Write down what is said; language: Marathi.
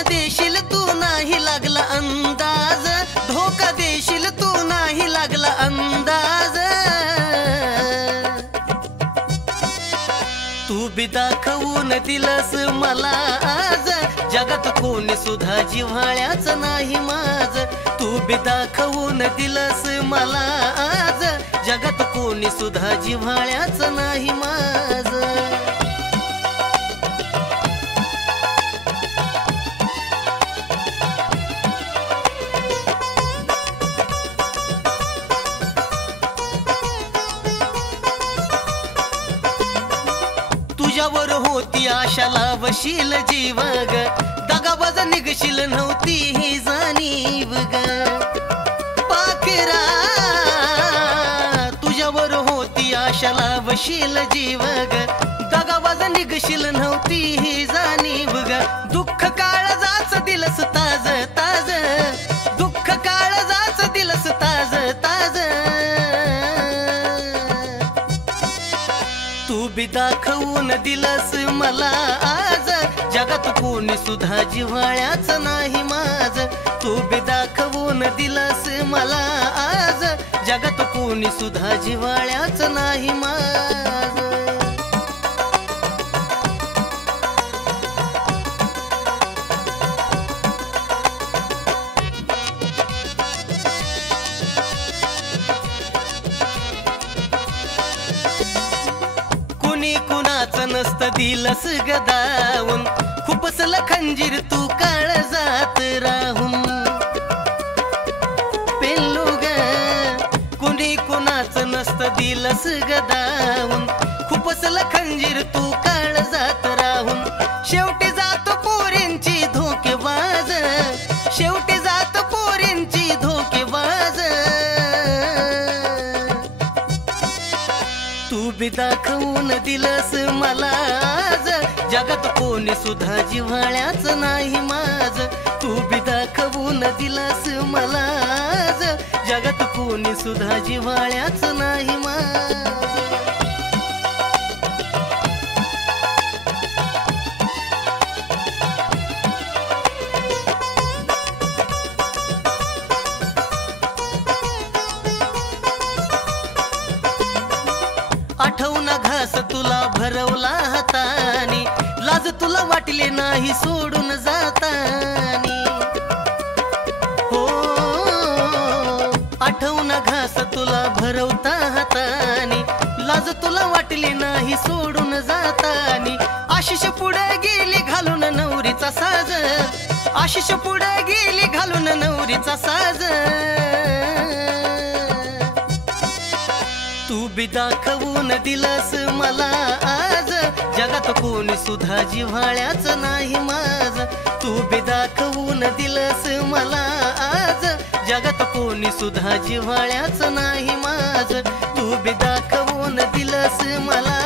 धोका देशील तू नाही लागला अंदाज, धोका देशील तू नाही लागला अंदाज। तू बी दाखवून दिलंस मला आज, जगात कोणी सुद्धा जिव्हाळ्याच नाही माझ। तू बी दाखवून दिलंस मला आज, जगात कोणी सुद्धा जिव्हाळ्याच नाही माझ। तुझ्यावर होती आशा लावशील जीव ग, दगाबाज निघशील नव्हती ही जाणीव ग। पाखरा तुझ्यावर होती आशा लावशील जीव ग, दगाबाज निघशील नव्हती ही जाणीव ग। दुःख काळजाच दिलस ताज ताज, दुःख काळजाच दिलस ताज ताज। तू बी दाखवून दिलंस मला आज, जगात कोणी सुद्धा जिव्हाळ्याच नाही माझ। तू बी दाखवून दिलंस मला आज, जगात कोणी सुद्धा जिव्हाळ्याच नाही माझ। कुणी कुणाचं नसतं दिलंस गदावून, खुपसलं खंजीर तू काळजात राहून। पेल्लू ग कुणी कुणाचं नसतं दिलंस गदावून, खुपसलं खंजीर तू काळजात राहून। शेवटी जातो पोरींची धोकेबाज, शेवटी जातो पोरींची धोकेबाज। तू बी दाखवून दिलंस मला आज, जगात कोणी सुद्धा जिव्हाळ्याच नाही माझ। तू बी दाखवून दिलंस मला आज, जगात कोणी सुद्धा जिव्हाळ्याच नाही माझ। आठवना घास तुला भरवला हातानी, लाज तुला वाटले नाही सोडून जातानी। हो आठवना घास तुला भरवता हातानी, लाज तुला वाटले नाही सोडून जातानी। आशिष पुढे गेली घालून नवरीचा साज, आशिष पुढे गेली घालून नवरीचा साज। तू बी दाखवून दिलंस मला आज, जगात कोणी सुद्धा जिव्हाळ्याच नाही माझ। तू बी दाखवून दिलंस मला आज, जगात कोणी सुद्धा जिव्हाळ्याच नाही माझ। तू बी दाखवून दिलंस मला